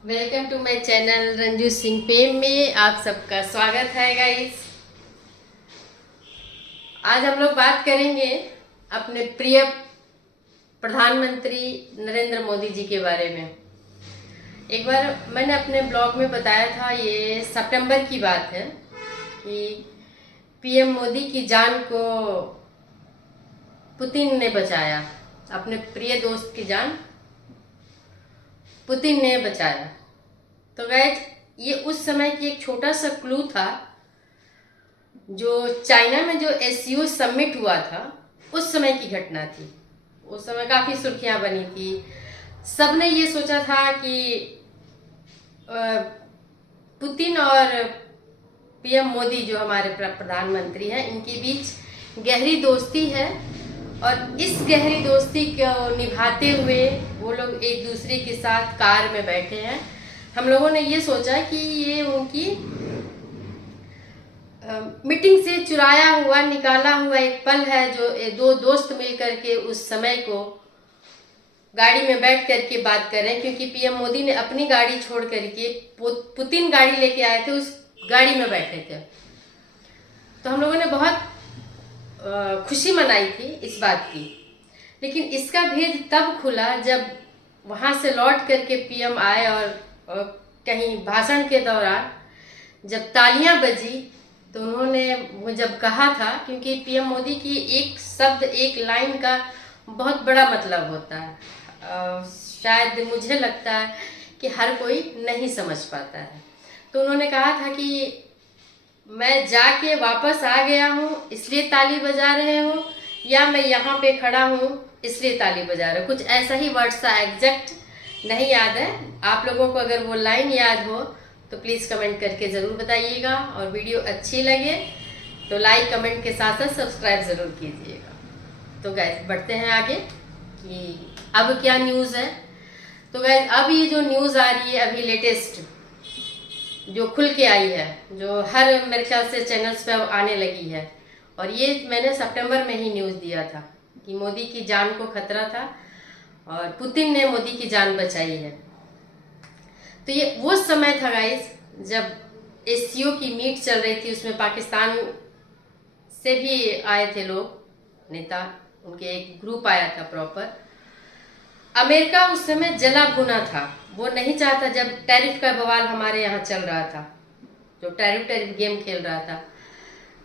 Welcome to my channel Ranju Singh पेम में आप सबका स्वागत है गाइस। आज हम लोग बात करेंगे अपने प्रिय प्रधानमंत्री नरेंद्र मोदी जी के बारे में। एक बार मैंने अपने ब्लॉग में बताया था, ये सितंबर की बात है कि पीएम मोदी की जान को पुतिन ने बचाया। अपने प्रिय दोस्त की जान पुतिन ने बचाया। तो गाइस, ये उस समय की एक छोटा सा क्लू था। जो चाइना में जो एससीओ समिट हुआ था उस समय की घटना थी। उस समय काफी सुर्खियां बनी थी। सबने ये सोचा था कि पुतिन और पीएम मोदी जो हमारे प्रधानमंत्री हैं, इनके बीच गहरी दोस्ती है और इस गहरी दोस्ती को निभाते हुए वो लोग एक दूसरे के साथ कार में बैठे हैं। हम लोगों ने ये सोचा कि ये उनकी मीटिंग से चुराया हुआ, निकाला हुआ एक पल है, जो दो दोस्त मिलकर के उस समय को गाड़ी में बैठ करके बात कर रहे हैं। क्योंकि पीएम मोदी ने अपनी गाड़ी छोड़ करके पुतिन गाड़ी लेके आए थे, उस गाड़ी में बैठे थे। तो हम लोगों ने बहुत खुशी मनाई थी इस बात की। लेकिन इसका भेद तब खुला जब वहां से लौट करके पीएम आए और कहीं भाषण के दौरान जब तालियां बजी तो उन्होंने जब कहा था, क्योंकि पीएम मोदी की एक शब्द, एक लाइन का बहुत बड़ा मतलब होता है। शायद मुझे लगता है कि हर कोई नहीं समझ पाता है। तो उन्होंने कहा था कि मैं जाके वापस आ गया हूँ इसलिए ताली बजा रहे हो, या मैं यहाँ पे खड़ा हूँ इसलिए ताली बजा रहे हो। कुछ ऐसा ही वर्ड था, एग्जैक्ट नहीं याद है। आप लोगों को अगर वो लाइन याद हो तो प्लीज़ कमेंट करके ज़रूर बताइएगा, और वीडियो अच्छी लगे तो लाइक कमेंट के साथ साथ सब्सक्राइब ज़रूर कीजिएगा। तो गाइस, बढ़ते हैं आगे कि अब क्या न्यूज़ है। तो गाइस, अब ये जो न्यूज़ आ रही है अभी लेटेस्ट जो खुल के आई है, जो हर मेरे ख्याल से चैनल्स पे आने लगी है, और ये मैंने सितंबर में ही न्यूज़ दिया था कि मोदी की जान को खतरा था और पुतिन ने मोदी की जान बचाई है। तो ये वो समय था गाइस जब एससीओ की मीट चल रही थी। उसमें पाकिस्तान से भी आए थे लोग, नेता, उनके एक ग्रुप आया था प्रॉपर। अमेरिका उस समय जला भुना था, वो नहीं चाहता, जब टैरिफ का बवाल हमारे यहाँ चल रहा था, जो टैरिफ गेम खेल रहा था,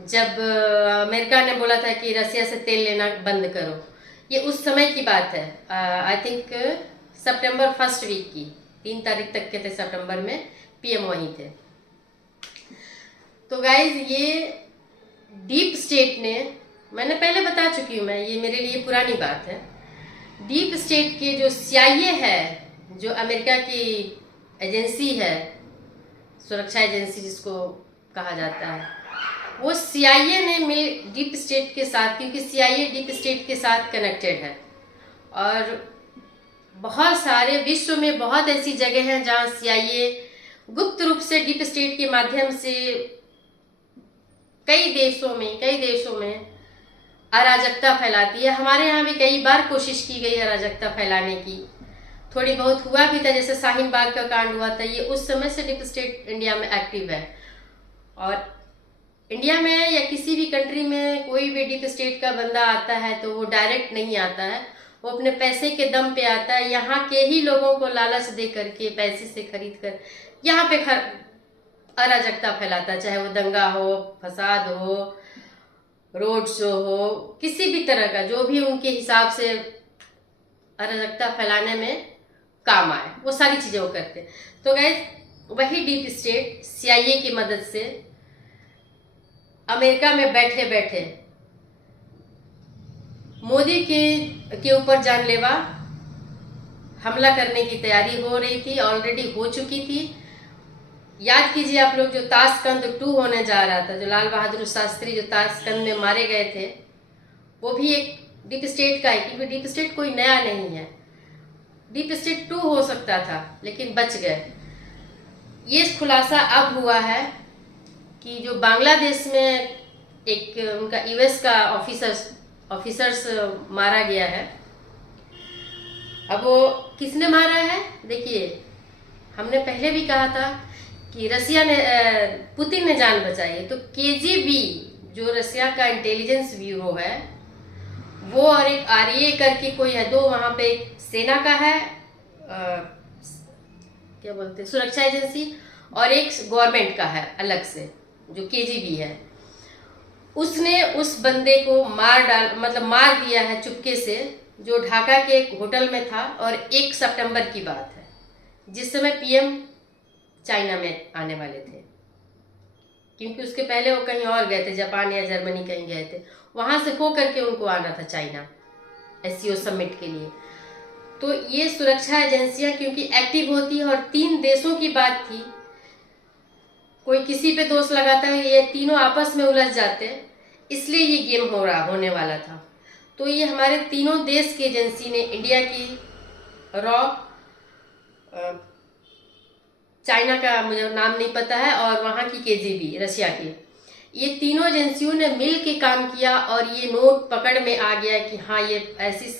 जब अमेरिका ने बोला था कि रसिया से तेल लेना बंद करो। ये उस समय की बात है, आई थिंक सितंबर फर्स्ट वीक की 3 तारीख तक के थे सितंबर में, पीएम वहीं थे। तो गाइज, ये डीप स्टेट ने, मैंने पहले बता चुकी हूँ मैं, ये मेरे लिए पुरानी बात है। डीप स्टेट के जो सीआईए है, जो अमेरिका की एजेंसी है, सुरक्षा एजेंसी जिसको कहा जाता है, वो सीआईए ने मिल डीप स्टेट के साथ, क्योंकि सीआईए डीप स्टेट के साथ कनेक्टेड है, और बहुत सारे विश्व में बहुत ऐसी जगह हैं जहां सीआईए गुप्त रूप से डीप स्टेट के माध्यम से कई देशों में अराजकता फैलाती है। हमारे यहाँ भी कई बार कोशिश की गई अराजकता फैलाने की, थोड़ी बहुत हुआ भी था, जैसे शाहीन बाग का कांड हुआ था। ये उस समय से डीप स्टेट इंडिया में एक्टिव है, और इंडिया में या किसी भी कंट्री में कोई भी डीप स्टेट का बंदा आता है तो वो डायरेक्ट नहीं आता है, वो अपने पैसे के दम पे आता है। यहाँ के ही लोगों को लालच दे करके, पैसे से खरीद कर यहाँ पे अराजकता फैलाता है, चाहे वो दंगा हो, फसाद हो, रोड शो हो, किसी भी तरह का जो भी उनके हिसाब से अराजकता फैलाने में काम आए, वो सारी चीजें वो करते हैं। तो गाइस, वही डीप स्टेट सीआईए की मदद से अमेरिका में बैठे बैठे मोदी के ऊपर जानलेवा हमला करने की तैयारी हो रही थी, ऑलरेडी हो चुकी थी। याद कीजिए आप लोग, जो ताशकंद 2 होने जा रहा था, जो लाल बहादुर शास्त्री जो ताशकंद में मारे गए थे, वो भी एक डीप स्टेट का है। क्योंकि डीप स्टेट कोई नया नहीं है, डीप स्टेट 2 हो सकता था लेकिन बच गए। ये खुलासा अब हुआ है कि जो बांग्लादेश में एक उनका यूएस का ऑफिसर्स मारा गया है। अब वो किसने मारा है, देखिए, हमने पहले भी कहा था कि रसिया ने पुतिन ने जान बचाई है, तो केजीबी जो रसिया का इंटेलिजेंस ब्यूरो है वो, और एक आरए करके कोई है, दो वहां पे एक सेना का है, क्या बोलते हैं, सुरक्षा एजेंसी, और एक गवर्नमेंट का है अलग से जो केजीबी है। उसने उस बंदे को मार दिया है चुपके से, जो ढाका के एक होटल में था, और 1 सितंबर की बात है जिस समय पीएम चाइना में आने वाले थे, क्योंकि उसके पहले वो कहीं और गए थे, जापान या जर्मनी कहीं गए थे, वहां से हो करके उनको आना था चाइना एससीओ समिट के लिए। तो ये सुरक्षा एजेंसियां क्योंकि एक्टिव होती है, और 3 देशों की बात थी, कोई किसी पे दोष लगाता है, ये तीनों आपस में उलझ जाते हैं, इसलिए ये गेम होने वाला था। तो ये हमारे तीनों देश की एजेंसी ने, इंडिया की रॉ, चाइना का मुझे नाम नहीं पता है, और वहाँ की केजीबी रशिया की, ये तीनों एजेंसियों ने मिल के काम किया, और ये नोट पकड़ में आ गया कि हाँ ये ऐसी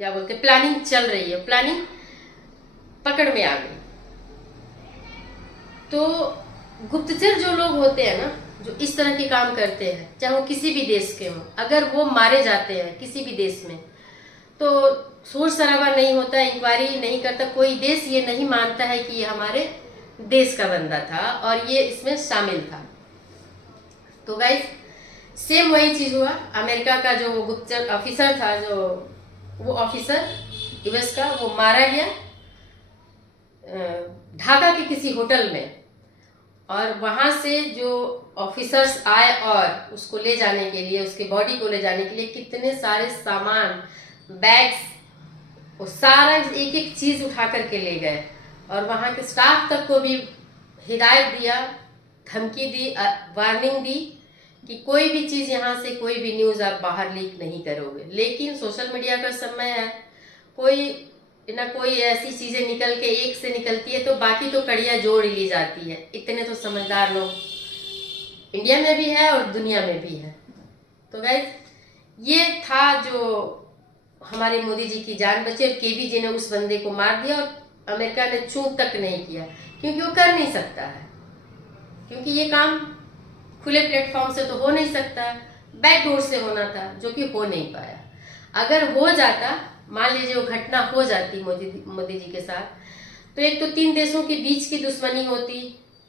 क्या बोलते, प्लानिंग चल रही है, प्लानिंग पकड़ में आ गई। तो गुप्तचर जो लोग होते हैं ना, जो इस तरह के काम करते हैं, चाहे वो किसी भी देश के हों, अगर वो मारे जाते हैं किसी भी देश में, तो शोर शराबा नहीं होता, इंक्वायरी नहीं करता, कोई देश ये नहीं मानता है कि ये हमारे देश का बंदा था और ये इसमें शामिल था। तो गाइस सेम वही चीज हुआ, अमेरिका का जो गुप्तचर ऑफिसर था, जो वो ऑफिसर यूएस का, वो मारा गया ढाका के किसी होटल में, और वहां से जो ऑफिसर्स आए और उसको ले जाने के लिए, उसके बॉडी को ले जाने के लिए कितने सारे सामान, बैग्स, वो सारा एक एक चीज उठा करके ले गए, और वहां के स्टाफ तक को भी हिदायत दिया, धमकी दी, वार्निंग दी कि कोई भी चीज यहाँ से, कोई भी न्यूज आप बाहर लीक नहीं करोगे। लेकिन सोशल मीडिया का समय है, कोई ना कोई ऐसी चीजें निकल के एक से निकलती है तो बाकी तो कड़ियां जोड़ ली जाती है। इतने तो समझदार लोग इंडिया में भी है और दुनिया में भी है। तो गाइस ये था जो हमारे मोदी जी की जान बची, और केबी जी ने उस बंदे को मार दिया, और अमेरिका ने चूं तक नहीं किया, क्योंकि वो कर नहीं सकता है, क्योंकि ये काम खुले प्लेटफॉर्म से तो हो नहीं सकता, बैकडोर से होना था, जो कि हो नहीं पाया। अगर हो जाता, मान लीजिए वो घटना हो जाती मोदी जी के साथ, तो एक तो 3 देशों के बीच की दुश्मनी होती,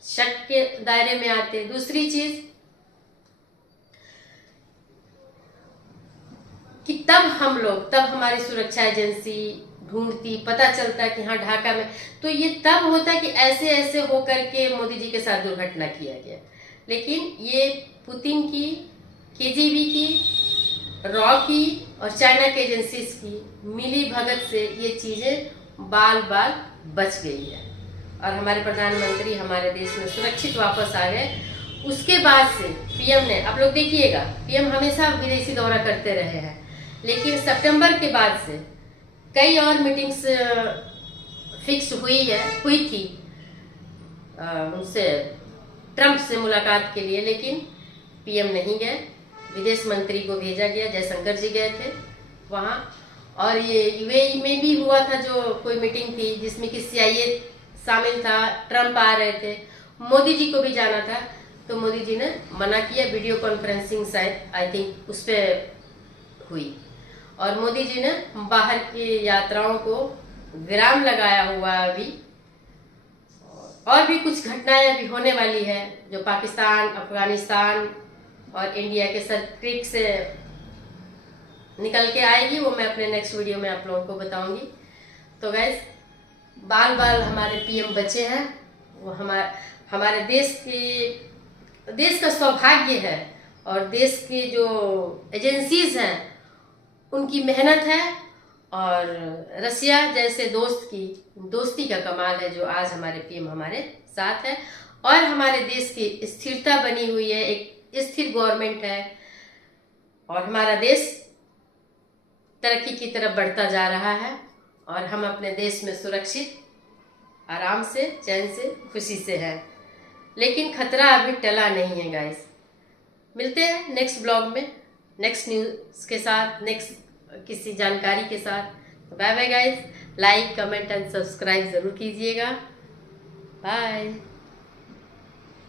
शक के दायरे में आते। दूसरी चीज कि तब हमारी सुरक्षा एजेंसी ढूंढती, पता चलता कि हाँ ढाका में, तो ये तब होता कि ऐसे ऐसे होकर के मोदी जी के साथ दुर्घटना किया गया। लेकिन ये पुतिन की, केजीबी की, रॉ की और चाइना के एजेंसीज की मिली भगत से ये चीजें बाल बाल बच गई है, और हमारे प्रधानमंत्री हमारे देश में सुरक्षित वापस आ गए। उसके बाद से पीएम ने, आप लोग देखिएगा, पीएम हमेशा विदेशी दौरा करते रहे हैं, लेकिन सितंबर के बाद से कई और मीटिंग्स फिक्स हुई थी उनसे, ट्रंप से मुलाकात के लिए, लेकिन पीएम नहीं गए। विदेश मंत्री को भेजा गया, जयशंकर जी गए थे वहाँ। और ये यूएई में भी हुआ था जो कोई मीटिंग थी जिसमें कि सीआईए शामिल था, ट्रंप आ रहे थे, मोदी जी को भी जाना था, तो मोदी जी ने मना किया। वीडियो कॉन्फ्रेंसिंग शायद आई थिंक उस पर हुई, और मोदी जी ने बाहर की यात्राओं को विराम लगाया हुआ। अभी और भी कुछ घटनाएं अभी होने वाली है जो पाकिस्तान, अफगानिस्तान और इंडिया के सर्किट से निकल के आएगी, वो मैं अपने नेक्स्ट वीडियो में आप लोगों को बताऊंगी। तो गैस बाल बाल हमारे पीएम बचे हैं, वो हमारे देश का सौभाग्य है, और देश की जो एजेंसीज हैं उनकी मेहनत है, और रसिया जैसे दोस्त की दोस्ती का कमाल है जो आज हमारे पीएम हमारे साथ है, और हमारे देश की स्थिरता बनी हुई है, एक स्थिर गवर्नमेंट है, और हमारा देश तरक्की की तरफ बढ़ता जा रहा है, और हम अपने देश में सुरक्षित, आराम से, चैन से, खुशी से हैं। लेकिन खतरा अभी टला नहीं है गाइस। मिलते हैं नेक्स्ट ब्लॉग में, नेक्स्ट न्यूज़ के साथ, नेक्स्ट किसी जानकारी के साथ। Bye bye guys, like comment and subscribe ज़रूर कीजिएगा। बाय।